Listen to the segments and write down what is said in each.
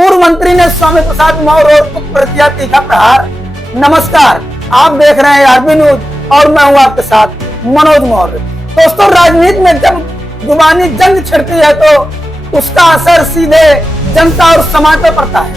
पूर्व मंत्री ने स्वामी प्रसाद मौर्य और पुत्र पर किया तीखा प्रहार। नमस्कार, आप देख रहे हैं आरबी न्यूज और मैं हूं आपके साथ मनोज मौर्य। दोस्तों, राजनीति में जब जुबानी जंग छिड़ती है तो उसका असर सीधे जनता और समाज पर पड़ता है।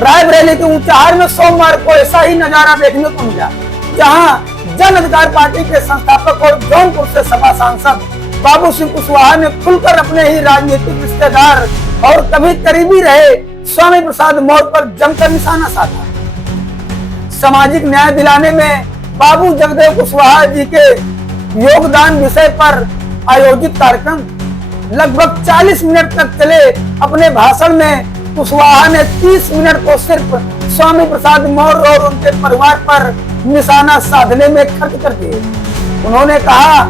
रायबरेली के ऊंचाहार में सोमवार को ऐसा ही नजारा देखने को मिला, जहां जन अधिकार पार्टी के संस्थापक और जौनपुर से सपा सांसद बाबू सिंह कुशवाहा ने खुलकर अपने ही राजनीतिक रिश्तेदार और कभी करीबी रहे स्वामी प्रसाद मौर्य पर जमकर निशाना साधा। सामाजिक न्याय दिलाने में बाबू जगदेव कुशवाहा जी के योगदान विषय पर आयोजित कार्यक्रम लगभग 40 मिनट तक चले। अपने भाषण में कुशवाहा ने 30 मिनट को सिर्फ स्वामी प्रसाद मौर्य और उनके परिवार पर निशाना साधने में खर्च कर दिए। उन्होंने कहा,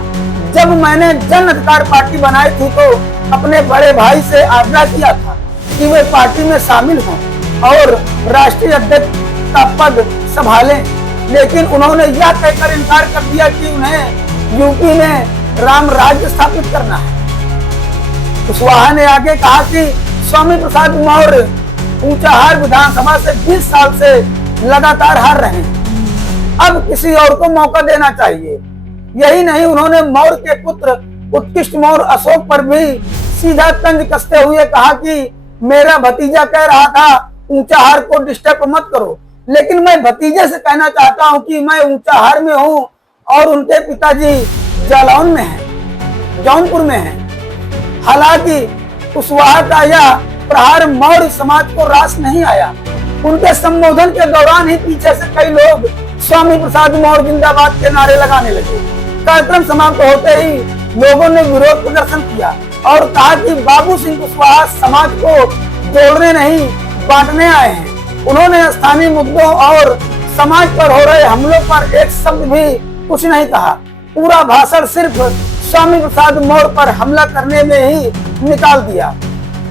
जब मैंने जन अधिकार पार्टी बनाई थी तो अपने बड़े भाई से आग्रह किया था कि वे पार्टी में शामिल हों और राष्ट्रीय अध्यक्ष का पद संभालें, लेकिन उन्होंने यह कहकर इनकार कर दिया कि उन्हें यूपी में राम राज्य स्थापित करना है। कुशवाहा ने आगे कहा कि स्वामी प्रसाद मौर्य ऊंचाहार विधानसभा से 20 साल से लगातार हार रहे हैं, अब किसी और को मौका देना चाहिए। यही नहीं, उन्होंने मौर्य के पुत्र उत्कृष्ट मौर्य अशोक पर भी सीधा तंज कसते हुए कहा कि मेरा भतीजा कह रहा था ऊंचाहार को डिस्टर्ब मत करो, लेकिन मैं भतीजे से कहना चाहता हूं कि मैं ऊंचाहार में हूं और उनके पिताजी जालौन में हैं, जौनपुर में हैं। हालांकि कुशवाहा का यह प्रहार मौर्य समाज को रास नहीं आया। उनके संबोधन के दौरान ही पीछे से कई लोग स्वामी प्रसाद मौर्य जिंदाबाद के नारे लगाने लगे। कार्यक्रम समाप्त होते ही लोगों ने विरोध प्रदर्शन किया और कहा कि बाबू सिंह कुशवाहा समाज को जोड़ने नहीं बांटने आए हैं। उन्होंने स्थानीय मुद्दों और समाज पर हो रहे हमलों पर एक शब्द भी कुछ नहीं कहा। पूरा भाषण सिर्फ स्वामी प्रसाद मौर्य पर हमला करने में ही निकाल दिया।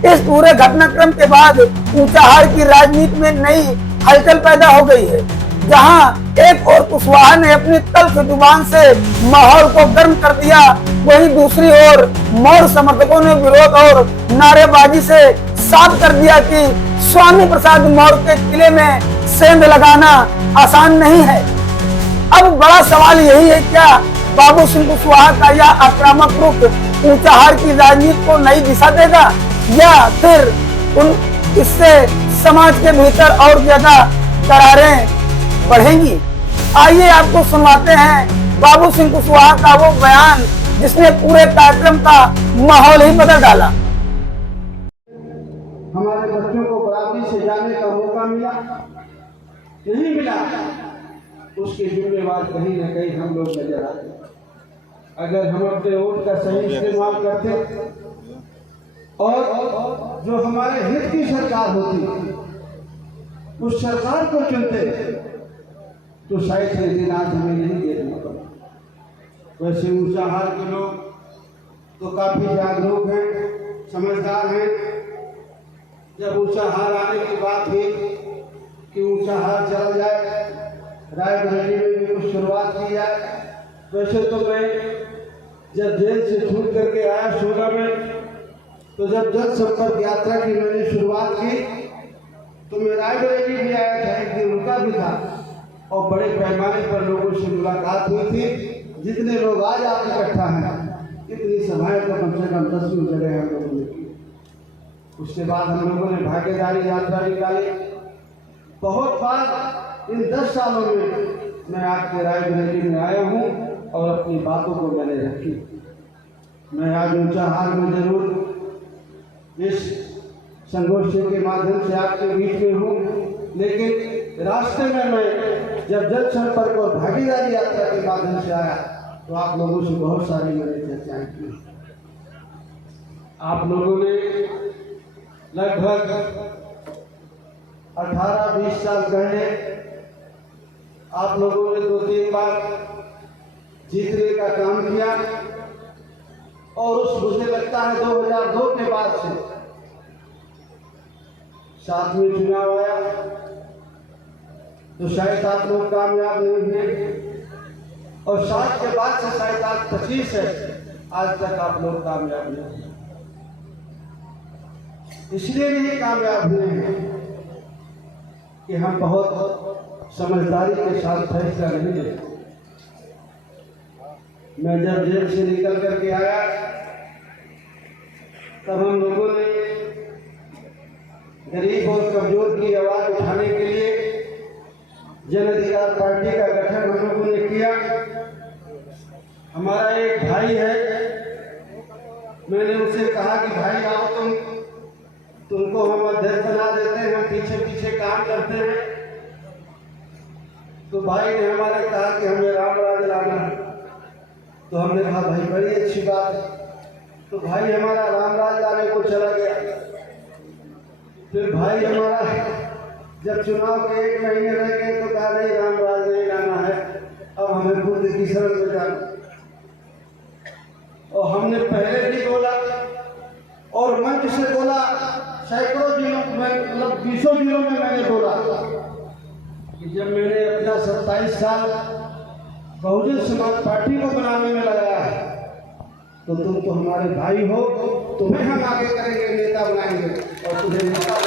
इस पूरे घटनाक्रम के बाद ऊंचाहार की राजनीति में नई हलचल पैदा हो गई है, जहां एक और कुशवाहा ने अपनी तल्ख जुबान से माहौल को गर्म कर दिया, वहीं दूसरी ओर मौर्य समर्थकों ने विरोध और नारेबाजी से साफ कर दिया कि स्वामी प्रसाद मौर्य के किले में सेंध लगाना आसान नहीं है। अब बड़ा सवाल यही है, क्या बाबू सिंह कुशवाहा का यह आक्रामक रुख ऊंचाहार की राजनीति को नई दिशा देगा या फिर इससे समाज के भीतर और ज्यादा दरारें बढ़ेंगी? आइए आपको सुनवाते हैं बाबू सिंह कुशवाहा का वो बयान जिसने पूरे कार्यक्रम का माहौल ही बदल डाला। हमारे बच्चों को बराबरी से जाने का मौका मिला, नहीं मिला, उसके जिम्मेवार कहीं न कहीं हम लोग नजर आते। अगर हम अपने वोट का सही इस्तेमाल करते और जो हमारे हित की सरकार होती उस सरकार को चुनते तो शायद ये दिन आज हमें नहीं देखना पड़ा। वैसे ऊंचाहार के लोग तो काफी जागरूक हैं, समझदार हैं। जब ऊंचाहार आने की बात हुई कि ऊंचाहार चला जाए, रायबरेली में भी कुछ शुरुआत की जाए। वैसे तो मैं जब जेल से छूट करके आया 16 में, तो जब जनसंपर्क यात्रा की मैंने शुरुआत की तो मैं रायबरेली भी आया था, एक दिन रुका भी था और बड़े पैमाने पर लोगों से मुलाकात हुई थी। जितने लोग आज आप इकट्ठा हैं, इतनी सभाएं तो कम से कम 10 जगह हम लोगों ने की। उसके बाद हम लोगों ने भागीदारी यात्रा निकाली। बहुत बार इन 10 सालों में मैं आपके रायबरेली में आया हूँ और अपनी बातों को मैंने रखी। मैं आज ऊंचाहार में जरूर इस संगोष्ठी के माध्यम से आपके बीच में हूँ, लेकिन रास्ते में मैं जब जनसंपर्क और भागीदारी यात्रा के माध्यम से आया तो आप लोगों से बहुत सारी मैंने चर्चाएं की। आप लोगों ने लगभग 18-20 साल पहले आप लोगों ने 2-3 बार जीतने का काम किया और उस मुझे लगता है 2002 के बाद से साथ में चुनाव आया तो शायद आप लोग कामयाब नहीं हुए और 7 के बाद से शायद आज 25 है, आज तक आप लोग कामयाब नहीं हुए। इसलिए नहीं कामयाब हुए हैं कि हम बहुत समझदारी के साथ फैसला नहीं लेते। मैं जब जेल से निकल करके आया तब हम लोगों ने गरीब और कमजोर की आवाज उठाने के लिए जन अधिकार पार्टी का गठन हम लोगों ने किया। हमारा एक भाई है, मैंने उसे कहा कि भाई आओ तुमको हम अध्यक्ष बना देते हैं, हम पीछे पीछे काम करते हैं। तो भाई ने हमारे कहा कि हमें रामराज लाना है। तो हमने कहा भाई बड़ी अच्छी बात है। तो भाई हमारा रामराज लाने को चला गया। फिर भाई हमारा जब चुनाव के 1 महीने रह गए तो कहा नहीं रामराज नहीं लाना है, अब हमें खुद की शरण में जाना। और हमने पहले भी बोला और मंच से बोला, सैकड़ों जिलों में मतलब 20 जिलों में मैंने बोला कि जब मैंने अपना 27 साल बहुजन समाज पार्टी को बनाने में लगाया है तो तुम तो हमारे भाई हो, तुम्हें हम आगे करेंगे, नेता बनाएंगे और तुम्हें नेता और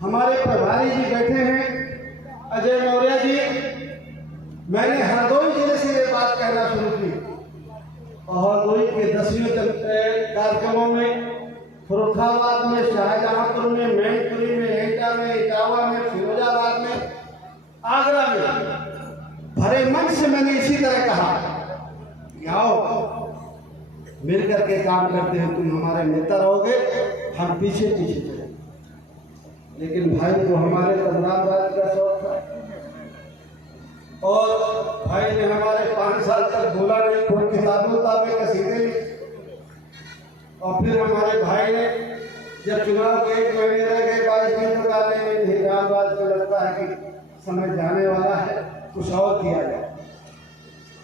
हमारे प्रभारी जी बैठे हैं अजय मौर्य जी। मैंने हरदोई जिले से ये बात कहना शुरू की और हरदोई के 10वीं कार्यक्रमों में फरुखाबाद में, शाहजहांपुर में, मैनपुरी में, एटा में, इटावा में, फिरोजाबाद में, आगरा में भरे मन से मैंने इसी तरह कहा कि आओ मिल करके काम करते हैं, तुम हमारे नेता रहोगे, हम पीछे पीछे चले। लेकिन भाई को हमारे रामराज का शौक था और भाई ने हमारे 5 साल तक बोला नहीं, कोई किताबों ताबे कसीदे नहीं। और फिर हमारे भाई ने जब चुनाव के 1 महीने रह गए 22 दिन तो कहा नहीं रामराज को लगता है कि समय जाने वाला है, कुछ और किया जाए।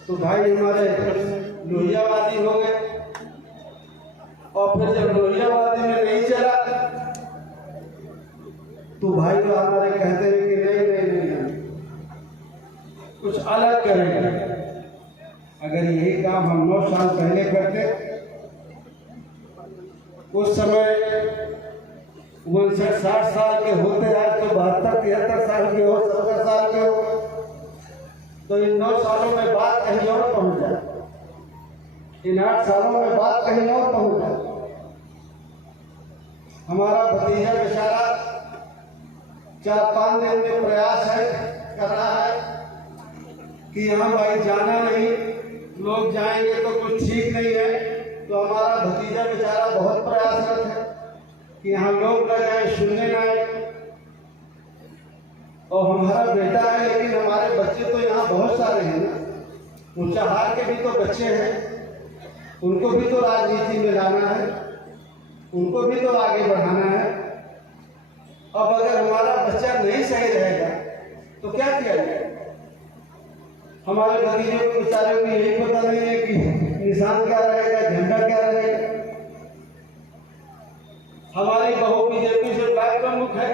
तो भाई हमारे लोहियावादी हो गए और फिर जब लोहियावादी में नहीं चला तो भाई तो हमारे कहते हैं कि नहीं कुछ अलग करेंगे। अगर यही काम हम 9 साल पहले करते, उस समय 59-60 साल के होते, आज तो 72-73 साल के हो, 70 साल के हो, तो इन 9 सालों में बात कहीं और पहुंच जाए, इन 8 सालों में बात कहीं और पहुंच जाए। हमारा भतीजा बेचारा 4-5 दिन में प्रयास है कर रहा है कि यहाँ भाई जाना नहीं, लोग जाएंगे तो कुछ ठीक नहीं है। तो हमारा भतीजा बेचारा बहुत प्रयासरत है कि यहाँ लोग न जाए, सुनने न आए। और हमारा बेटा है, लेकिन हमारे बच्चे तो यहाँ बहुत सारे हैं ना, ऊंचाहार के भी तो बच्चे हैं, उनको भी तो राजनीति में लाना है, उनको भी तो आगे बढ़ाना है। अब अगर हमारा बच्चा नहीं सही रहेगा तो क्या किया जाए? हमारे भतीजों को बेचारे को यही पता नहीं है कि निशान क्या रहेगा, झंडा क्या रहेगा। हमारी बहू बीजेपी से ब्लॉक प्रमुख है,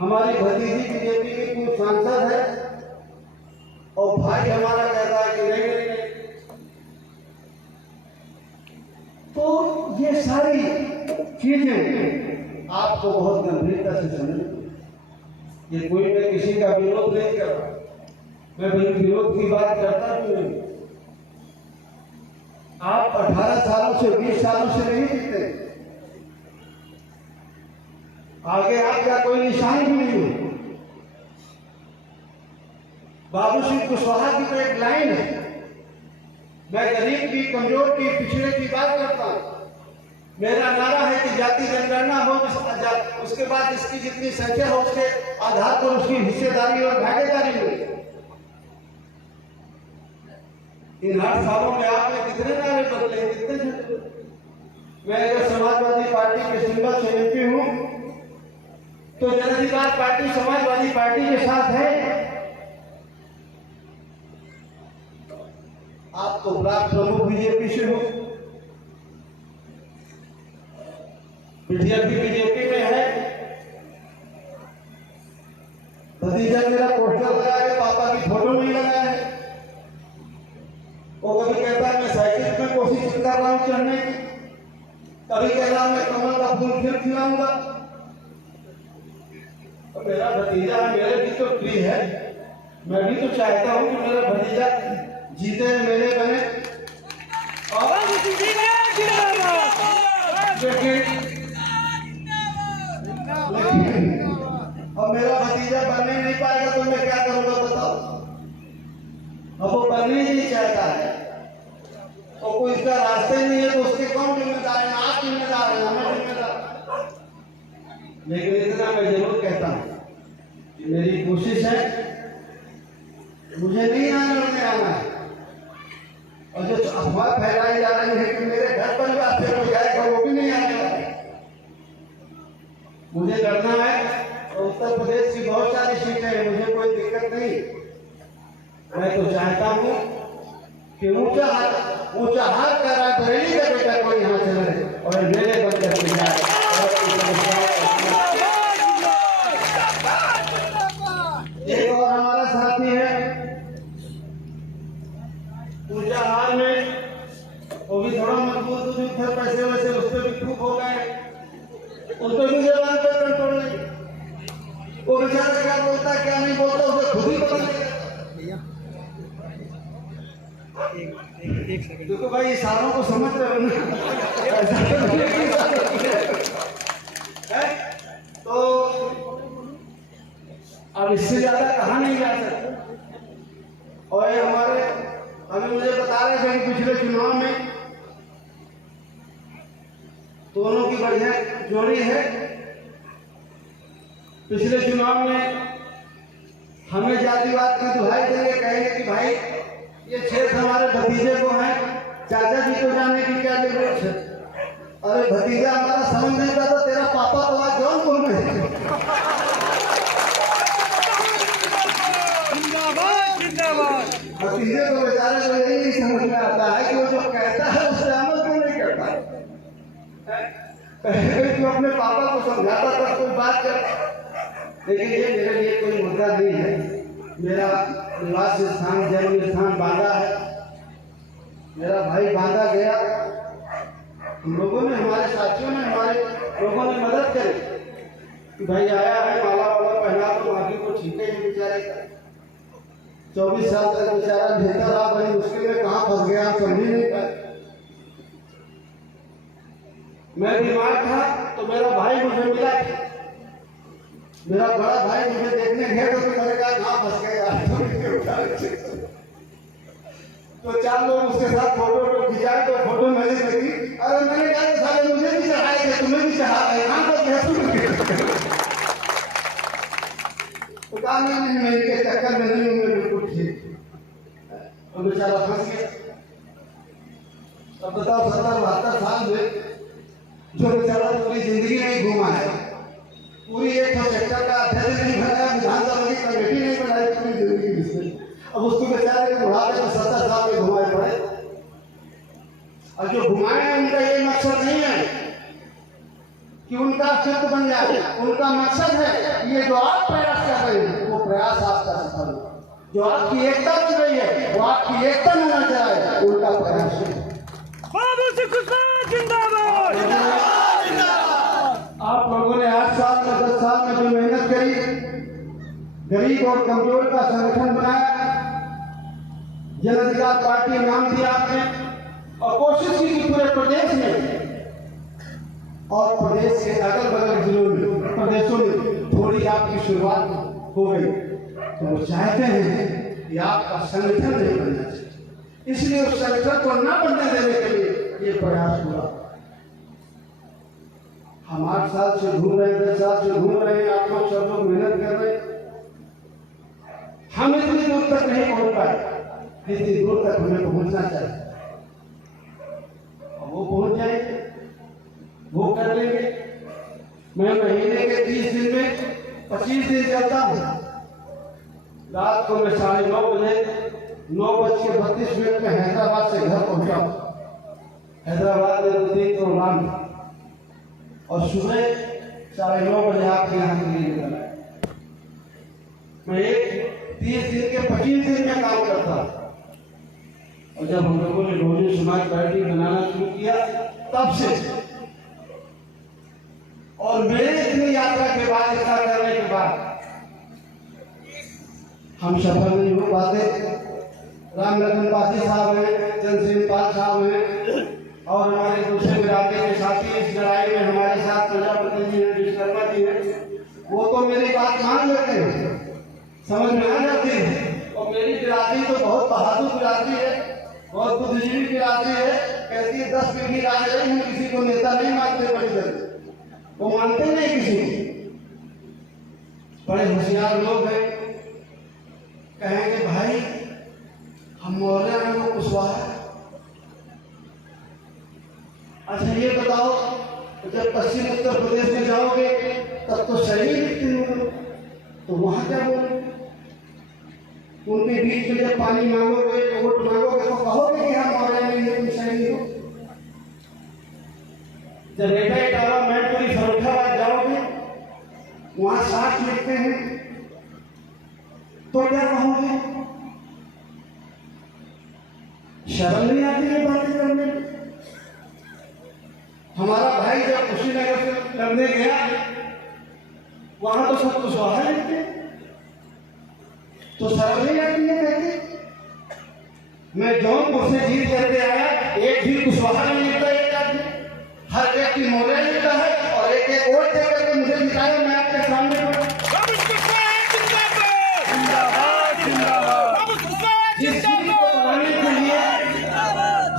हमारी भतीजी बीजेपी की पूर्व सांसद है और भाई हमारा कहता है कि नहीं। तो ये सारी चीजें आपको बहुत गंभीरता से समझनी। ये कोई मैं किसी का विरोध नहीं कर रहा, मैं विरोध की बात करता भी नहीं। आप 18 सालों से 20 सालों से नहीं जीते, आगे आपका कोई निशान भी नहीं है। बाबू सिंह कुशवाहा की तो एक लाइन है, मैं गरीब की, कमजोर की, पिछड़े की बात करता हूं। मेरा नारा है कि जाति जनगणना हो, उसके बाद इसकी जितनी संख्या हो उसके आधार पर उसकी हिस्सेदारी और भागीदारी मिले। इन 8 सालों में आपने कितने नारे बदले, कितने झंडे? मैं अगर समाजवादी पार्टी के सिंबल से एमपी हूं तो जन अधिकार पार्टी समाजवादी पार्टी के साथ है। आप तो ब्लॉक प्रमुख बीजेपी से हो, बिटिया भी बीजेपी में है, भतीजा मेरा पोस्टर लगा है, पापा की फोटो नहीं लगा है। वो कभी कहता है मैं साइकिल में कोशिश कर रहा हूँ चढ़ने की, अभी कह रहा मैं कमल का फूल फिर खिलाऊंगा। तो मेरा भतीजा मेरे भी तो प्रिय है, मैं भी तो चाहता हूँ कि मेरा भतीजा जीते मेरे बने। और लेकिन अब मेरा भतीजा बनने नहीं पाएगा तो मैं क्या करूँगा बताओ। अब वो बनने ही नहीं चाहता है और कोई इसका रास्ते नहीं है, तो उसके कौन जिम्मेदार है? आप जिम्मेदार हैं, मैं जिम्मेदार। लेकिन इतना मैं जरूर कहता हूँ कि मेरी कोशिश है, मुझे नहीं आना में आना है। और जो अफवाह फैलाई जा रही है कि मेरे घर पर आते हो जाएगा, वो भी नहीं आने वाला। मुझे लड़ना है और उत्तर प्रदेश की बहुत सारी सीटें हैं, मुझे कोई दिक्कत नहीं। मैं तो चाहता हूँ कि ऊंचा हाथ कर रहा बरेली का बेटा कोई यहाँ से लड़े और मेरे बन करके जाए। एक और हमारा साथी है ऊंचा हार में, वो भी थोड़ा मजबूत थे, पैसे वैसे उस पर भी खूब हो गए, उस पर भी जबान पर कंट्रोल नहीं। वो बेचारा क्या बोलता क्या नहीं बोलता उसे खुद ही पता नहीं। देखो भाई इशारों को समझ रहे हो ना, तो अब इससे ज्यादा कहा नहीं जा सकता। और ये हमारे अभी मुझे बता रहे थे कि पिछले चुनाव में दोनों की बढ़िया जोड़ी है। पिछले चुनाव में हमें जातिवाद की दुहाई देंगे, कहेंगे कि भाई ये क्षेत्र हमारे भतीजे को है, चाचा जी को जाने की क्या जरूरत है? अरे भतीजा हमारा समझ नहीं पाता, तेरा पापा तो आज जौनपुर में है। भतीजे को बेचारे को यही नहीं समझ में आता है कि वो जो कहता है उससे अमल क्यों नहीं करता। पहले जो अपने पापा को समझाता था कोई बात करता, लेकिन ये मेरे लिए कोई मुद्दा नहीं है। मेरा निवास स्थान जन्म स्थान बांदा है, मेरा भाई बांदा गया, हम लोगों ने हमारे साथियों ने हमारे लोगों ने मदद करी कि भाई आया है माला वाला पहना तो बाकी को ठीक है। बेचारे 24 साल तक बेचारा भेजा रहा, भाई मुश्किल में कहाँ फंस गया हम समझ नहीं पाए। मैं बीमार था तो मेरा भाई मुझे मिला, मेरा बड़ा भाई मुझे देखने गया तो मैंने कहा कहाँ फंस गया। तो 4 लोग उसके साथ फोटो खिंचाए तो फोटो मेरी लगी। अरे मैंने कहा सारे मुझे भी चढ़ाए थे, तुम्हें भी चढ़ा है, यहाँ पर तो कहा नहीं मेरे के चक्कर में नहीं हूँ, बिल्कुल ठीक। और बेचारा फंस गया। अब बताओ 70-72 साल में जो बेचारा पूरी जिंदगी नहीं घूमा है, पूरी एक सेक्टर का अध्यक्ष नहीं बनाया, विधानसभा की कमेटी नहीं बनाई पूरी जिंदगी में। अब उसको बेचारे को बुढ़ापे में 70 साल में घुमाए पड़े। और जो घुमाए हैं उनका ये मकसद नहीं है कि उनका अस्तित्व बन जाए, उनका मकसद है ये जो आप प्रयास कर रहे हैं वो प्रयास आपका सफल हो। जो आपकी एकता बन रही है वो आपकी एकता में न जाए, उनका प्रयास है। आप लोगों ने 8 साल में 10 साल में जो मेहनत करी, गरीब और कमजोर का संगठन बनाया, जन अधिकार पार्टी नाम दिया आपने, और कोशिश की कि पूरे प्रदेश में और प्रदेश के अगल बगल जिलों में प्रदेशों में थोड़ी आपकी शुरुआत हो गई। तो वो चाहते हैं कि आपका संगठन नहीं बनना चाहिए, इसलिए उस संगठन को न बनने देने के लिए ये प्रयास हुआ। हम 8 साल से घूम रहे हैं, 10 साल से घूम रहे हैं, आप लोग सब लोग मेहनत कर रहे हैं। हम इतनी दूर तक नहीं पहुंच पाए, इतनी दूर तक हमें पहुंचना चाहिए। और वो पहुंच जाएंगे, वो कर लेंगे। मैं महीने के 30 दिन में 25 दिन चलता हूँ। रात को मैं 9:30 बजे 9:32 में हैदराबाद से घर पहुंचा हूँ। हैदराबाद में 2-3 प्रोग्राम, और सुबह 9:30 बजे आपके यहाँ के लिए निकला। मैं 30 दिन के 25 दिन में काम करता। और जब हम लोगों ने बहुजन समाज पार्टी बनाना शुरू किया, तब से और मेरे इतनी यात्रा के बाद, इतना करने के बाद हम सफल नहीं हो पाते। राम लखन पासी साहब हैं, चंद्रसेन पाल साहब हैं और हमारे दूसरे बिरादरी के साथी इस लड़ाई में हमारे साथ प्रजापति जी हैं, विश्वकर्मा जी हैं। वो तो मेरी बात मान लेते हैं, समझ में आ जाती है। और मेरी बिरादरी तो बहुत बहादुर बिरादरी है, बहुत बुद्धिजीवी बिरादरी है। कहती है 10 पीढ़ी आ गई, हम किसी को नेता नहीं मानते, बड़ी जल्दी वो मानते नहीं किसी को। बड़े होशियार लोग हैं, कहेंगे भाई हम मौर्य हैं, वो कुशवाहा है। अच्छा ये बताओ, जब पश्चिम उत्तर प्रदेश में जाओगे तब तो सही लिखते हो, तो वहां क्या बोलोगे? उनके बीच में जब पानी मांगोगे, वोट मांगोगे तो कहोगे कि हम मौर्य नहीं है, तुम सही हो। जब रेटा टाला मैनपुरी फरोखाबाद जाओगे, वहां 60 लिखते हैं, तो क्या कहोगे? शर्म नहीं आती है बातें करने में? हमारा भाई जब कुशीनगर से लड़ने गया, वहां तो सब कुशवाहा लिखते, तो शर्म नहीं आती है कहते? मैं जौनपुर से जीत करके आया, एक भी कुशवाहा नहीं लिखता एक आदमी, हर व्यक्ति मौर्य लिखता है और एक एक वोट दे करके मुझे जिताया। मैं आपके सामने जिस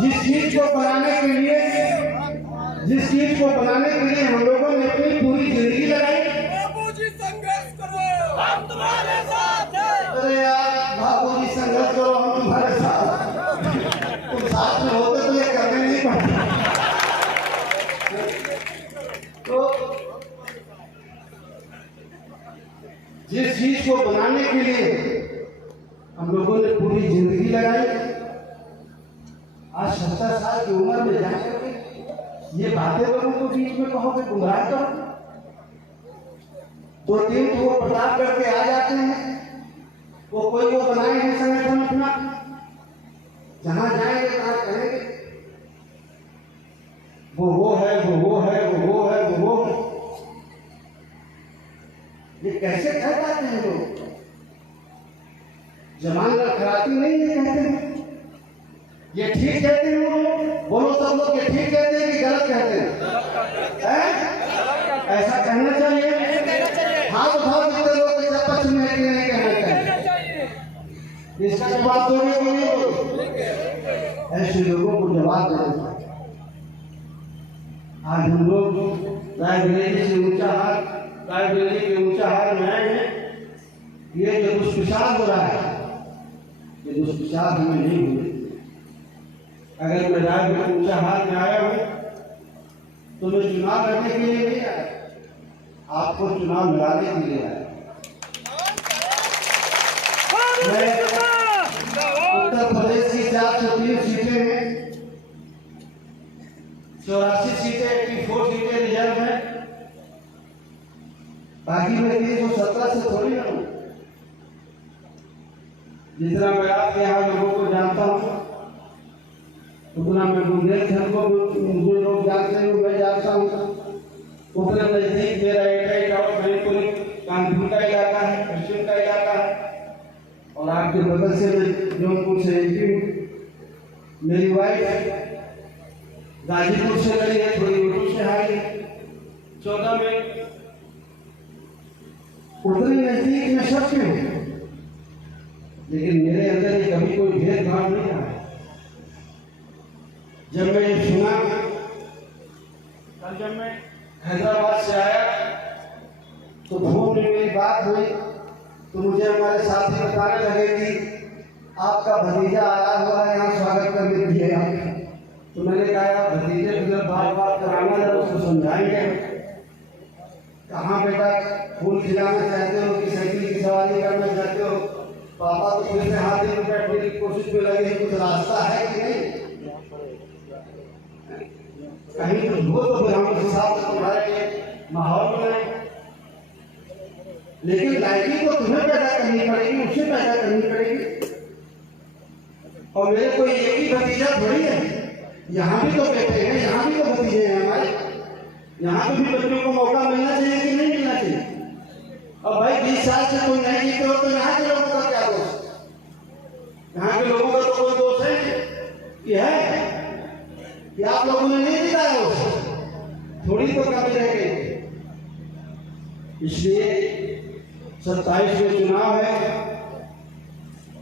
चीज को बनाने के लिए हम लोगों ने अपनी पूरी जिंदगी लगाई। बाबूजी संघर्ष करो, हम तुम्हारे साथ हैं। अरे यार बाबूजी संघर्ष करो, हम तुम्हारे साथ। तुम साथ में होते तो ये करने नहीं पड़ता। तो जिस चीज को बनाने के लिए हम लोगों ने पूरी जिंदगी लगाई, आज 70 साल की उम्र में जाकर ये बातें लोगों को बीच में कहोगे, गुमराह करो। 2-3 तो वो प्रताप करके आ जाते हैं, वो कोई वो बनाए हैं संगठन अपना, जहां जाएंगे कहां कहेंगे वो है, वो है, वो है, वो है। ये कैसे कह पाते हैं लोग? जमान लड़खड़ाती नहीं है कहते हैं, ये ठीक कहते हैं वो लोग। बोलो सब लोग ये ठीक कहते हैं कि गलत कहते हैं? ऐसा कहना चाहिए। हाथ उठाओ जितने लोग इस पक्ष में है कि नहीं कहना चाहिए। इसका जवाब दोगे कि नहीं दोगे? ऐसे लोगों को जवाब देना चाहिए। आज हम लोग रायबरेली से ऊंचा हाथ, रायबरेली के ऊंचा हाथ में आए हैं। ये जो दुष्प्रचार हो रहा है, ये दुष्प्रचार हमें नहीं हुए। अगर मैं राय में ऊंचा हाथ में आया हूं तो मैं चुनाव लड़ने के लिए नहीं आया, आपको चुनाव लड़ाने के लिए आया। मैं उत्तर प्रदेश की 403 सीटें हैं, 84 सीटें 84 सीटें रिजर्व हैं, बाकी मैं 317 से थोड़ी लड़ूं। जितना मैं आपके यहाँ लोगों को जानता हूँ उतना मैं बुंदेलखंड को मुझे लोग जानते हैं, मैं जानता हूँ। उतना नजदीक मेरा एक मैनपुरी कानपुर का इलाका है, पश्चिम का इलाका है, और आपके बगल से मैं जौनपुर से एमपी हूँ। मेरी वाइफ गाजीपुर से लड़ी है, थोड़ी उर्दू से हारी है। 14 में उतने नजदीक में सत्य हूँ, लेकिन मेरे अंदर ये कभी कोई भेदभाव नहीं आया। जब मैं ये सुना, कल जब मैं हैदराबाद से आया तो फोन में मेरी बात हुई तो मुझे हमारे साथी बताने लगे कि आपका भतीजा आया हुआ है यहाँ स्वागत करने के लिए आपका। तो मैंने कहा भतीजे को जब बात कराना है उसको समझाएंगे। कहाँ बेटा फूल खिलाना चाहते हो कि साइकिल की सवारी करना चाहते हो? पापा तो फिर से हाथ में बैठने की कोशिश में लगे, कुछ रास्ता है कि नहीं? कहीं कुछ हो तो फिर हम उस हिसाब से तुम्हारे लिए माहौल बनाए। लेकिन लाइकी तो तुम्हें पैदा करनी पड़ेगी, उसे पैदा करनी पड़ेगी। और मेरे कोई एक ही भतीजा थोड़ी है, यहाँ भी तो बेटे हैं, यहाँ भी तो भतीजे हैं हमारे। यहाँ पे भी बच्चों को मौका मिलना चाहिए कि नहीं मिलना चाहिए? अब भाई 20 साल से कोई नहीं जीते हो तो यहाँ के लोगों का क्या दोष? यहाँ के लोगों का तो कोई दोष है कि है कि आप लोगों ने नहीं जिताया उसे, थोड़ी तो कमी रह गई। इसलिए 27 में चुनाव है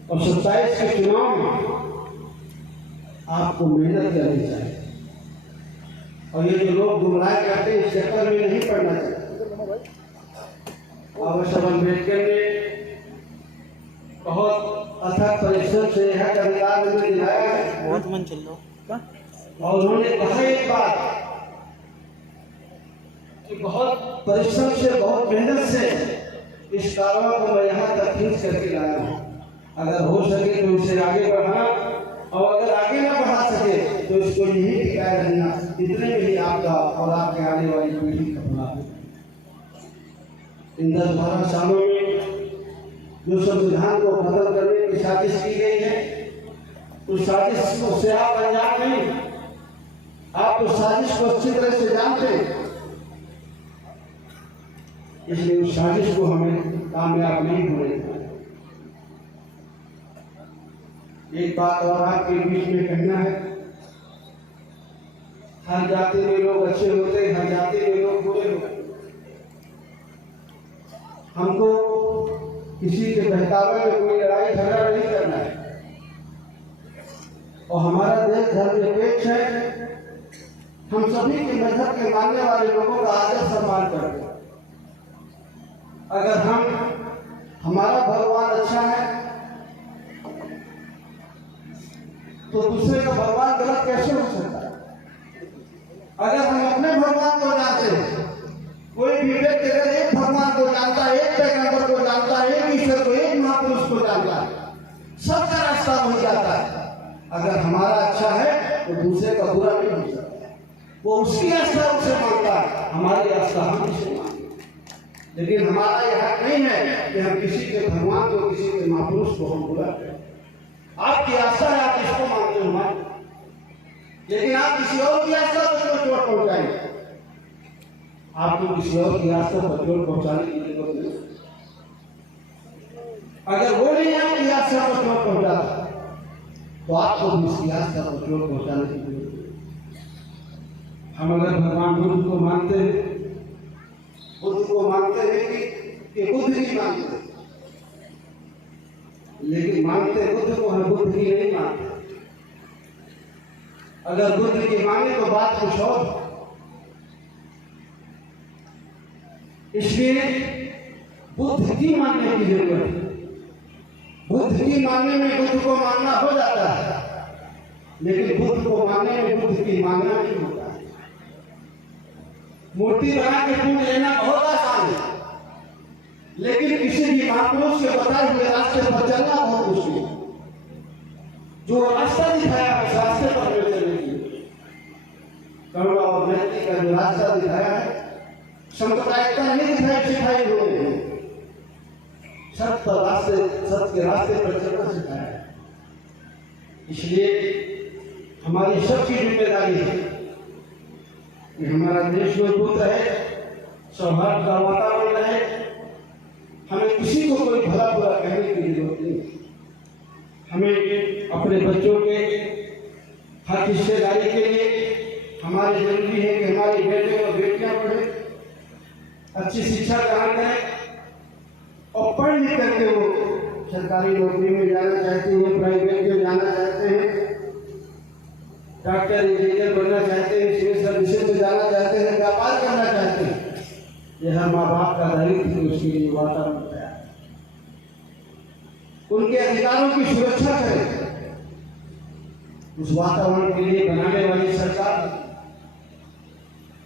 और 27 के चुनाव में आपको मेहनत करनी चाहिए और ये जो लोग गुमराह करते हैं इस चक्कर में नहीं पड़ना चाहिए। बाबा साहब अम्बेडकर ने बहुत अथक परिश्रम से यह अधिकार हमें दिलाया है, बहुत मन चल रहा और उन्होंने कहा एक बात कि बहुत परिश्रम से, बहुत मेहनत से इस कारवां को मैं यहाँ तक खींच करके लाया हूँ। अगर हो सके तो इसे आगे बढ़ाना और अगर आगे ना बढ़ा सके तो इसको यही टिकाए रहना। इतने में ही आपका और आपके आने वाली पीढ़ी का भला है। इन 10-12 सालों में जो संविधान को खत्म करने की साजिश की गई है, उस साजिश को से आप अनजान नहीं, आप उस साजिश को अच्छी तरह से जानते हैं। इसलिए उस साजिश को हमें कामयाब नहीं होने देना। एक बात और आपके बीच में कहना है, हर जाति में लोग अच्छे होते हैं, हर जाति में लोग बुरे होते हैं। हमको किसी के बहकावे में कोई लड़ाई झगड़ा नहीं करना है और हमारा देश धर्मनिरपेक्ष है। हम सभी के मजहब के मानने वाले लोगों का आदर सम्मान करते हैं। अगर हमारा भगवान अच्छा है तो दूसरे का भगवान गलत कैसे हो सकता है? अगर हम अपने भगवान को जानते हैं, कोई भी व्यक्ति अगर एक भगवान को जानता है, एक पैगंबर को जानता है, एक ईश्वर को, एक महापुरुष को जानता है, सबका रास्ता हो जाता है। अगर हमारा अच्छा है तो दूसरे का बुरा नहीं हो सकता। वो उसकी आस्था उसे मानता है, हमारी आस्था हम उसे मानते। लेकिन हमारा यह हक नहीं है कि हम किसी के भगवान को, किसी के महापुरुष को हम बुरा करें। आपकी आस्था है, आप इसको मानते हो मान, लेकिन आप किसी और की आस्था पर क्यों चोट पहुंचाएंगे? आपको किसी और की आस्था पर चोट पहुंचाने की जरूरत नहीं। अगर वो नहीं आपकी आस्था पर चोट पहुंचाता तो आपको भी इसकी आस्था पर चोट पहुंचाने की जरूरत नहीं। हम अगर भगवान बुद्ध को मानते हैं, बुद्ध को मानते हैं कि बुद्ध ही मानते हैं, लेकिन मानते बुद्ध को हम बुद्ध की नहीं मानते। अगर बुद्ध की माने तो बात कुछ और। इसलिए बुद्ध की मानने की जरूरत है। बुद्ध की मानने में बुद्ध को मानना हो जाता है, लेकिन बुद्ध को मानने में बुद्ध की मानना नहीं होता है। मूर्ति बना के पूज लेना बहुत आसान है, लेकिन किसी भी महापुरुष के बताए हुए रास्ते पर चलना बहुत मुश्किल है। जो रास्ता दिखाया उस रास्ते पर चलने की, करुणा और मैत्री का जो रास्ता दिखाया है, सांप्रदायिकता नहीं दिखाई सिखाई हुई, सत्य रास्ते, सत्य के रास्ते पर चलना सिखाया है। इसलिए हमारी सबकी जिम्मेदारी है कि हमारा देश मजबूत रहे, सौहार्द का वातावरण रहे। हमें किसी को कोई भला बुरा कहने की जरूरत नहीं। हमें अपने बच्चों के हर हिस्सेदारी के लिए हमारे जरूरी है कि हमारी बेटे और बेटियां पढ़े, अच्छी शिक्षा ग्रहण करें और पढ़ लिख करके वो सरकारी नौकरी में जाना चाहते हैं, प्राइवेट में जाना चाहते हैं, डॉक्टर इंजीनियर बनना चाहते हैं, सिविल सर्विसेज में जाना चाहते हैं, व्यापार करना चाहते हैं। यह माँ बाप का दायित्व है उसके लिए वातावरण तैयार, उनके अधिकारों की सुरक्षा करें। उस वातावरण के लिए बनाने वाली सरकार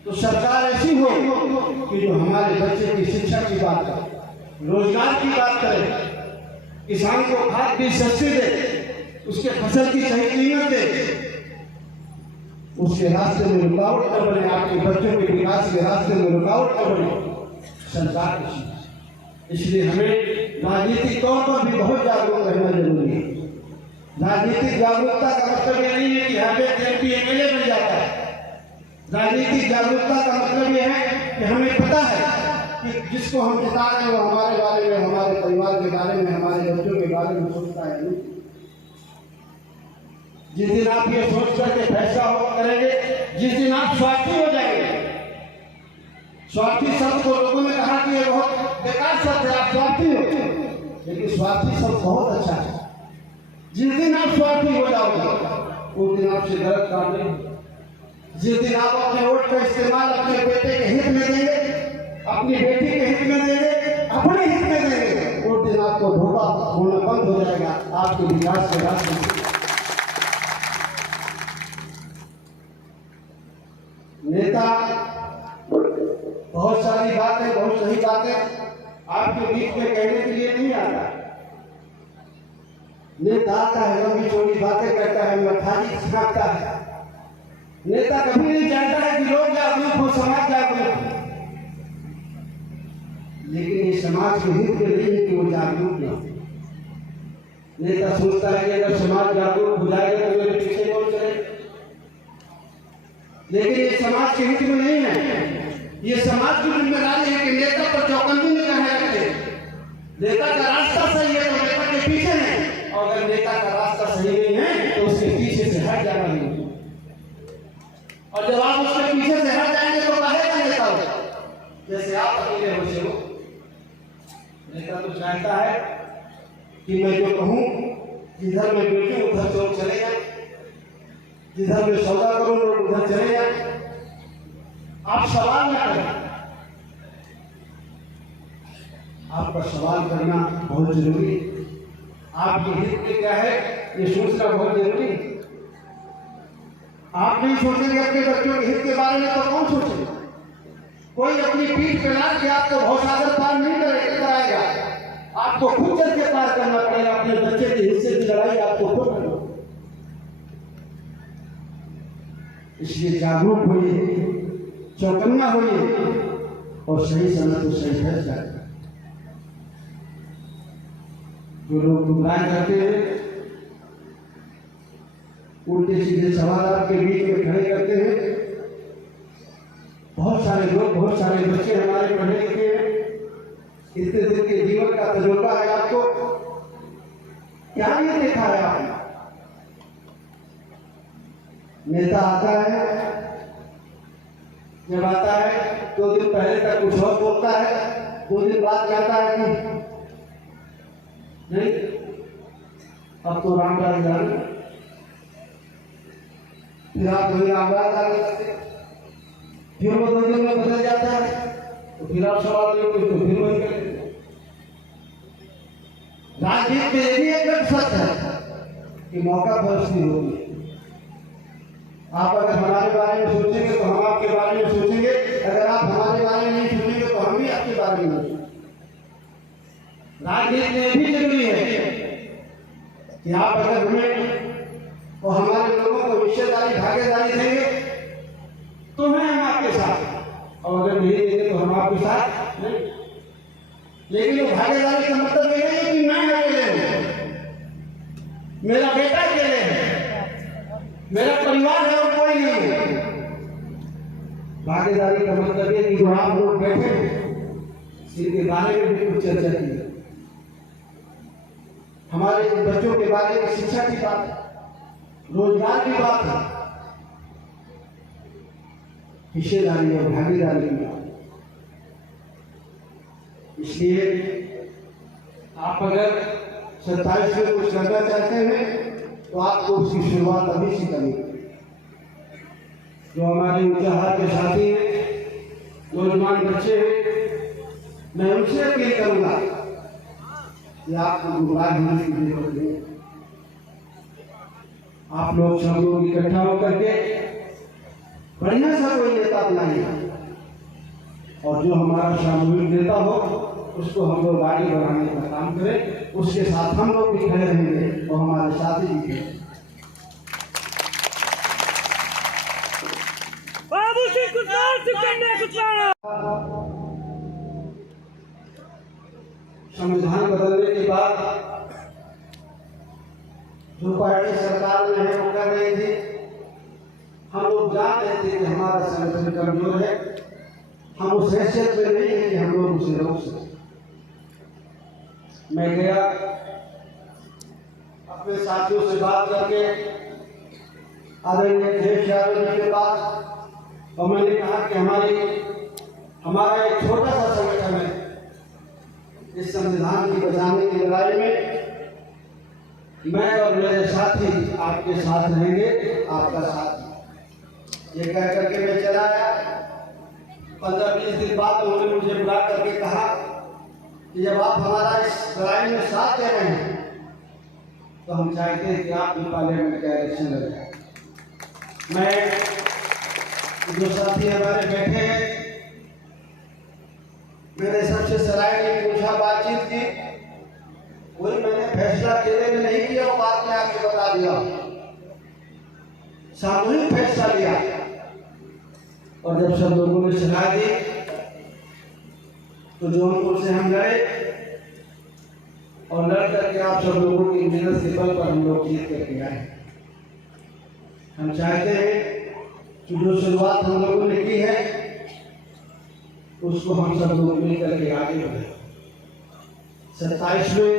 तो सरकार ऐसी हो कि जो हमारे बच्चे की शिक्षा की बात करे, रोजगार की बात करे, किसान को खाद बीज सस्ते दे, उसके फसल की सही कीमत दे, उसके रास्ते में रुकावट न बने, आपके बच्चों के विकास के रास्ते में रुकावट न बने सरकार की। इसलिए हमें राजनीतिक तौर पर भी बहुत जागरूक रहना जरूरी है। राजनीतिक जागरूकता का मतलब ये नहीं है कि हर व्यक्ति MP MLA बन जाता है। राजनीतिक जागरूकता का मतलब ये है कि हमें पता है कि जिसको हम जिता रहे हैं वो हमारे बारे में, हमारे परिवार के बारे में, हमारे बच्चों के बारे में सोचता है नहीं। जिस दिन आप ये सोच करके फैसला करेंगे, जिस दिन आप स्वार्थी हो जाएंगे, स्वार्थी शब्द को लोगों ने कहा कि ये बहुत बेकार शब्द है, आप स्वार्थी हो, लेकिन स्वार्थी शब्द बहुत अच्छा है। जिस दिन आप स्वार्थी हो जाओगे उस दिन आपसे गलत काम नहीं होगा। जिस दिन आप अपने वोट का इस्तेमाल अपने बेटे के हित में देंगे, अपनी बेटी के हित में देंगे, अपने हित में देंगे, उस दिन आपको धोखा होना बंद हो जाएगा, आपके विकास के रास्ते। नेता बहुत सारी बातें, बहुत सही बातें आपके बीच में कहने के लिए नहीं आता। नेता आता है, लंबी चौड़ी बातें करता है, मठाई छापता है। नेता कभी नहीं चाहता है कि लोग जागरूक हो, समाज जागरूक हो, लेकिन ये समाज के हित के लिए है कि वो जागरूक ना हो। नेता सोचता है कि अगर समाज जागरूक हो जाएगा तो मेरे पीछे कौन चलेगा, लेकिन ये समाज के हित में नहीं है। ये समाज की जिम्मेदारी है कि नेता पर चौकन्नी निगाहें रखे। नेता का रास्ता सही है तो नेता के पीछे है, और अगर नेता का रास्ता सही नहीं है तो उसके पीछे से हट जाना नहीं। और जब आप उसके पीछे से हट जाएंगे तो कहेगा नेता हो, जैसे आप अकेले हो। नेता तो चाहता है कि मैं जो कहूं, जिधर मैं बैठूं उधर लोग चले जाए, जिधर मैं सौदा करूं लोग उधर चले जाए। आप सवाल न करें, आपका सवाल करना बहुत जरूरी है। आपके हित में क्या है ये सोचना बहुत जरूरी है। आप नहीं सोचेंगे अपने बच्चों के हित के बारे में तो कौन सोचेगा? कोई अपनी पीठ पे लाद के आपको भवसागर पार नहीं कराएगा, आपको खुद चल के पार करना पड़ेगा। अपने बच्चे के हिस्से की लड़ाई आपको खुद करना। इसलिए जागरूक होइए, चौकन्ना होइए और सही समय तो सही फैसला करें। जो लोग गुमराह करते हैं, उल्टे सीधे सवाल आपके बीच में खड़े करते हैं। बहुत सारे लोग, बहुत सारे बच्चे हमारे पढ़े लिखे हैं, इतने दिन के जीवन का तजुर्बा है आपको, क्या ये देखा है आपने? नेता आता है, जब आता है 2 दिन पहले तक कुछ और बोलता है, 2 दिन बाद कहता है कि नहीं अब तो रामराज जाने, फिर आप वही रामराज आगे करते, फिर वो 2 दिन में बदल जाता है, तो फिर आप सवाल तो फिर वही करेंगे। राजनीति में यही एक सच है कि मौका परस्ती होगी। आप अगर हमारे बारे में सोचेंगे तो हम आपके बारे में सोचेंगे, अगर आप हमारे बारे में नहीं सोचेंगे तो हम भी आपके बारे में सोचेंगे। राजनीति में भी जरूरी है कि आप अगर हमें और हमारे लोगों को हिस्सेदारी, भागीदारी देंगे तो हैं हम आपके साथ, और अगर नहीं देंगे तो हम आपके साथ नहीं। लेकिन वो भागीदारी का मतलब ये नहीं है कि मैं अकेले हूं, मेरा बेटा अकेले है, मेरा परिवार है और कोई नहीं है। भागीदारी का मतलब ये कि जो आप लोग बैठे हैं इनके बारे में भी कुछ चर्चा की, हमारे बच्चों के बारे में शिक्षा की बात है, रोजगार की बात है, हिस्सेदारी और भागीदारी की बात। इसलिए आप अगर 27 में कुछ करना चाहते हैं तो आपको उसकी शुरुआत अभी से करनी है। जो हमारे ऊंचाहार के साथी हैं, नौजवान बच्चे हैं, मैं उनसे अपील करूंगा कि आपको गुमराह होने की जरूरत नहीं। आप लोग सब लोग इकट्ठा होकर के बढ़िया सा कोई नेता बनाइए, और जो हमारा सामूहिक नेता हो उसको हम लोग आगे बढ़ाने का काम करें। उसके साथ हम लोग भी खड़े रहेंगे और हमारे साथी भी खड़े। संविधान बदलने के बाद जो पार्टी सरकार में है वो कर रही थी, हम लोग जान रहे थे कि हमारा संगठन कमजोर है, हम उस हैसियत में नहीं है कि हम लोग उसे रोक सकें। मैं गया अपने साथियों से बात करके आदरणीय अध्यक्ष यादव जी के पास, और मैंने कहा कि हमारा एक छोटा सा संगठन है, इस संविधान की बचाने की लड़ाई में मैं और मेरे साथी आपके साथ रहेंगे, आपका साथ। ये कह करके मैं चला आया। 15-20 दिन बाद उन्होंने मुझे बुला करके कहा कि जब आप हमारा इस लड़ाई में साथ दे रहे हैं तो हम चाहते हैं कि आप भी पार्लियामेंट का इलेक्शन लड़ें। मैं जो साथी हमारे बैठे हैं, मैंने सबसे सराहनीय पूछा, बातचीत की, कोई मैंने फैसला अकेले में नहीं किया, वो बात में आपको बता दिया, सामूहिक फैसला लिया। और जब सब लोगों ने सलाह दी तो जौनपुर से हम लड़े, और लड़ करके आप सब लोगों की मेहनत के बल पर हम लोग जीत करके आए। हम चाहते हैं कि जो शुरुआत हम लोगों ने की है उसको हम सब लोग मिलकर के आगे बढ़े। 27 में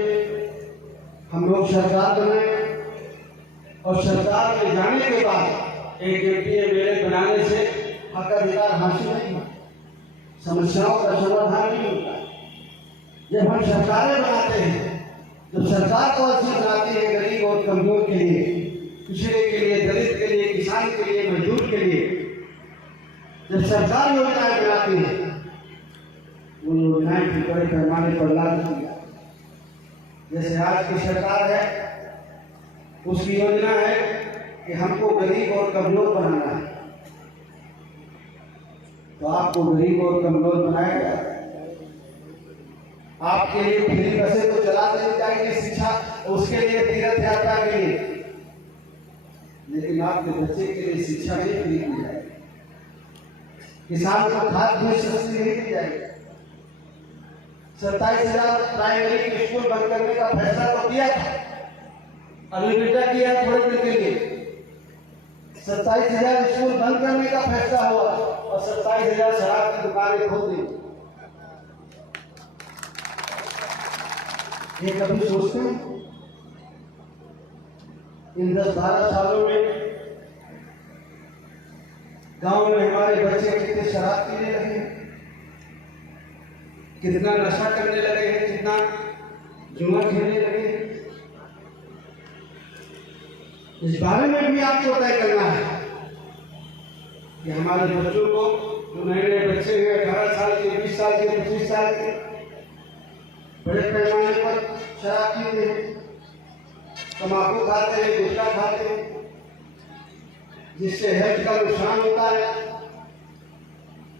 हम लोग सरकार बनाए, और सरकार में जाने के बाद एक एमपीए बनाने से हक अधिकार हासिल नहीं हुआ, समस्याओं का समाधान नहीं होता। जब हम सरकारें बनाते हैं, जब सरकार पॉलिसी बनाती है गरीब और कमजोर के लिए, पिछड़े के लिए, दलित के लिए, किसान के लिए, मजदूर के लिए, जब सरकार योजनाएं बनाती है, वो योजनाएं भी बड़े पैमाने पर लागू किया। जैसे आज की सरकार है, उसकी योजना है कि हमको गरीब और कमजोर बनाना है, तो आपको गरीब और कमजोर बनाया गया। आपके लिए फ्री बसें तो चला देनी चाहिए, शिक्षा उसके लिए, तीर्थ यात्रा के लिए, लेकिन आपके बच्चे के लिए शिक्षा नहीं फ्री की जाएगी। किसान को खाद बीज सब्सिडी नहीं दी जाएगी। 27,000 प्राइमरी स्कूल बंद करने का फैसला तो किया था, अभी बेटा किया थोड़े दिन के लिए। 27,000 स्कूल बंद करने का फैसला हुआ और 27,000 शराब की दुकानें खोल दी। ये कभी सोचते हैं इन 10-12 सालों में गांव में हमारे बच्चे कितने शराब पीने लगे, कितना नशा करने लगे हैं, कितना जुआ खेलने लगे हैं। इस बारे में भी आपको तय करना है कि हमारे बच्चों को, जो नए नए बच्चे हैं 18 साल के, 20 साल के, 25 साल के, बड़े पैमाने पर शराब पीते हैं, तंबाकू खाते हैं, गुटखा खाते हैं, जिससे हेल्थ का नुकसान होता है।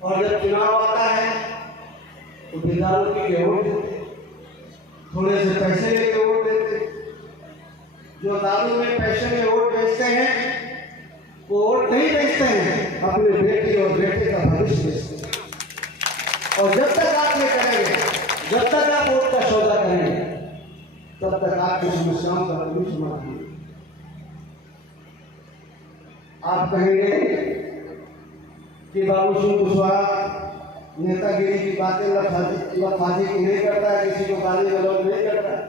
और जब चुनाव आता है तो बिदारों की वोट देते, थोड़े से पैसे लेके वोट देते। जो दारू में पैसे में वोट बेचते हैं, वो वोट नहीं बेचते हैं, अपने बेटी और बेटे का भविष्य बेचते हैं। और जब तक आप ये करेंगे, जब तक आप वोट का सौदा करेंगे, तब तक आपकी समस्याओं का कोई समाधान नहीं। आप कहेंगे कि बाबू सिंह कुशवाहा नेतागिरी की बातें लफाजी की नहीं करता है, किसी को गाली गलौज नहीं करता है।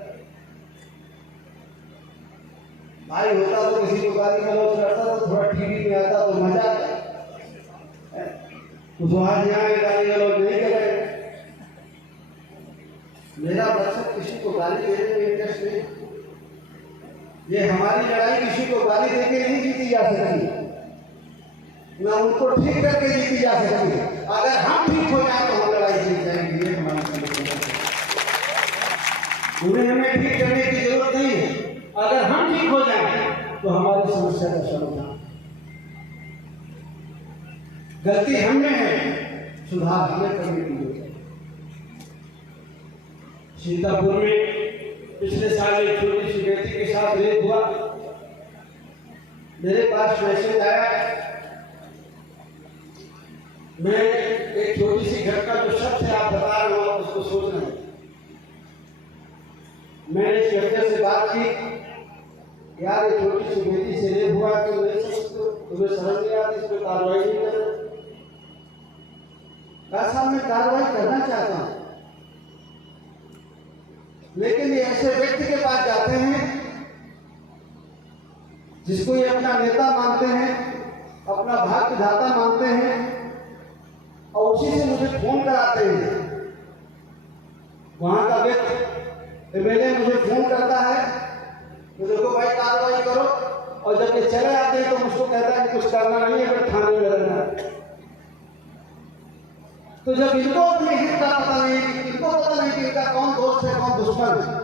भाई होता तो किसी को गाली गलौज करता तो थोड़ा टीवी में आता तो मजा आता। कुशवाहा जी आए गाली गलौज नहीं करे। मेरा मकसद किसी को गाली देने में इंटरेस्ट नहीं। ये हमारी लड़ाई किसी को गाली देके नहीं जीती जा सकती, ना उनको ठीक करके जीती जा सकती। अगर हम ठीक हो जाए तो हम लड़ाई जीत जाएंगे। ये हमारी समस्या है, उन्हें हमें ठीक करने की जरूरत नहीं है। अगर हम ठीक हो जाए तो हमारी समस्या का समाधान। गलती हमने है, सुधार हमें करने की जरूरत है। सीतापुर में पिछले साल एक छोटी सी बेटी के साथ रेप हुआ। मेरे पास मैसेज आया। मैं एक छोटी सी घटना जो शब्द है आप बता रहे हो उसको सोचना है। मैंने इस व्यक्ति से बात की, यार ये छोटी सी बेटी से रेप हुआ तो नहीं समझते, तुम्हें समझ नहीं आती, इस पर कार्रवाई नहीं कर रहे। ऐसा मैं कार्रवाई करना चाहता हूं, लेकिन ये ऐसे व्यक्ति के पास जाते हैं जिसको ये अपना नेता मानते हैं, अपना भाग विधाता मानते हैं, और उसी से मुझे फोन कराते हैं। वहां का व्यक्ति एमएलए मुझे फोन करता है तो देखो भाई कार्रवाई करो, और जब ये चले आते हैं तो मुझको कहता है कि कुछ करना नहीं है, फिर थाने में रहना है। तो जब इनको अपने हित का पता नहीं, इनको पता नहीं कि इनका कौन दोस्त है कौन दुश्मन है,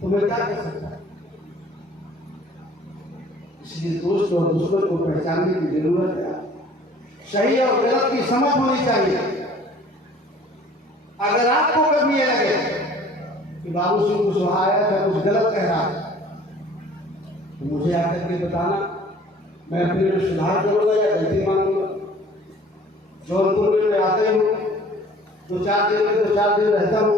तो मैं क्या कर सकता? इसलिए दोस्त और दुश्मन को पहचानने की जरूरत है। सही और गलत की समझ होनी चाहिए। अगर आपको कभी ये लगे कि बाबू सिंह कुशवाहा आया था कुछ गलत कह रहा है, तो मुझे आकर के बताना, मैं अपने में सुधार करूंगा या गलती मानूंगा। जौनपुर में मैं आता ही हूँ, 2-4 दिन रहता हूँ।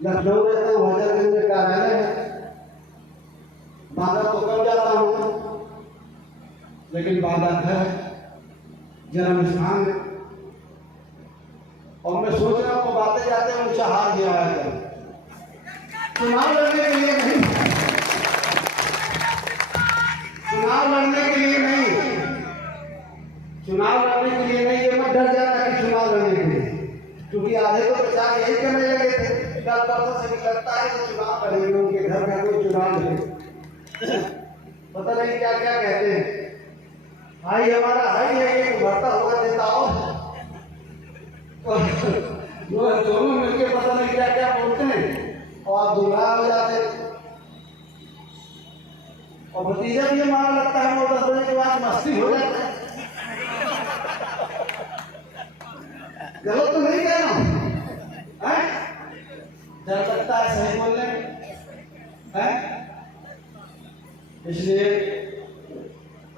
लखनऊ रहता हूँ, हजरतगंज में कार्यालय है। बांदा तो कम जाता हूँ, लेकिन बांदा घर जन्म स्थान है। और मैं सोच रहा हूँ बातें जाते ऊंचा हार दिया है। चुनाव लड़ने के लिए नहीं, चुनाव लड़ने के लिए नहीं, चुनाव लड़ने के लिए नहीं। ये मत डर जाना कि चुनाव लड़ने के लिए, क्योंकि आधे तो प्रचार यही करने लगे थे, कल परसों से भी लगता है कि चुनाव करेंगे, उनके घर में कोई चुनाव नहीं। पता नहीं क्या क्या कहते हैं। भाई हमारा हाई है कि बढ़ता हुआ नेताओं, दोनों मिलकर पता नहीं क्या क्या बोलते हैं और आप गुमराह हो जाते हैं। और भतीजा भी हमारा लगता है 9-10 बजे के बाद मस्ती हो जाता है। गलत तो नहीं कह रहा हूं, डर लगता है सही बोलने में, इसलिए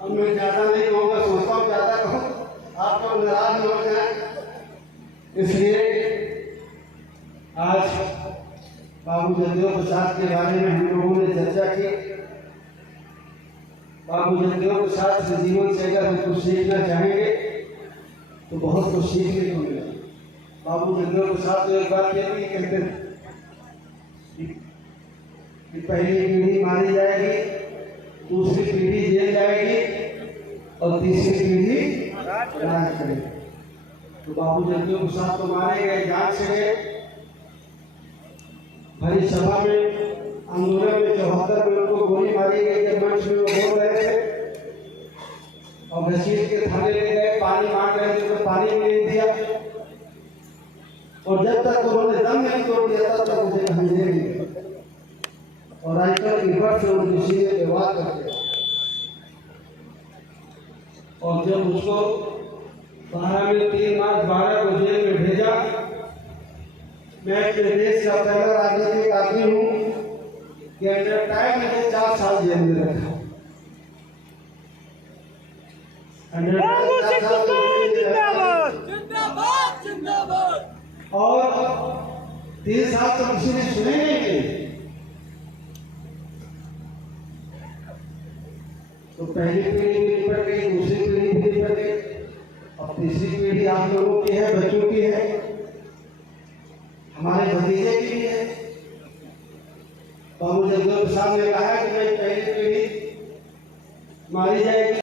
अब मैं ज्यादा नहीं कहूँगा, सोचता हूँ ज्यादा कहूँ आप लोग नाराज हो जाए। इसलिए आज बाबू जगदेव प्रसाद के बारे में हम लोगों ने चर्चा की। बाबू जगदेव प्रसाद से जीवन से अगर हम कुछ सीखना चाहेंगे तो बहुत कुछ सीखने को मिलेगा। बाबू जगदेव प्रसाद तो एक बात ये भी कहते हैं कि पहली पीढ़ी मारी जाएगी, दूसरी पीढ़ी जेल जाएगी और तीसरी पीढ़ी राज करेगी। तो बाबू जगदेव प्रसाद तो मारे गए, जान से गए। भरी सभा में आंदोलन में 74 में उनको गोली मारी गई जब मंच में वो बोल रहे थे, और घसीट के थाने ले गए, पानी मांग रहे थे तो पानी भी नहीं दिया। और जब तक उन्होंने दम नहीं तोड़ दिया तब तक मुझे कहीं नहीं दिया। और आजकल की वर्ष उनकी सीधे व्यवहार करते हैं। और जब उसको 12 में 3 मार्च 12 को जेल में भेजा, मैं अपने देश का पहला राजनीतिक आदमी हूँ कि अंडर टाइम मुझे 4 साल जेल में रखा। और 3 साल तो किसी ने सुने नहीं। तो पहली पीढ़ी भी निपट गई, दूसरी पीढ़ी भी निपट गई, अब तीसरी पीढ़ी आप लोगों की है, बच्चों की है, हमारे भतीजे की भी है। बाबू जगदेव प्रसाद ने कहा कि भाई पहली पीढ़ी मारी जाएगी।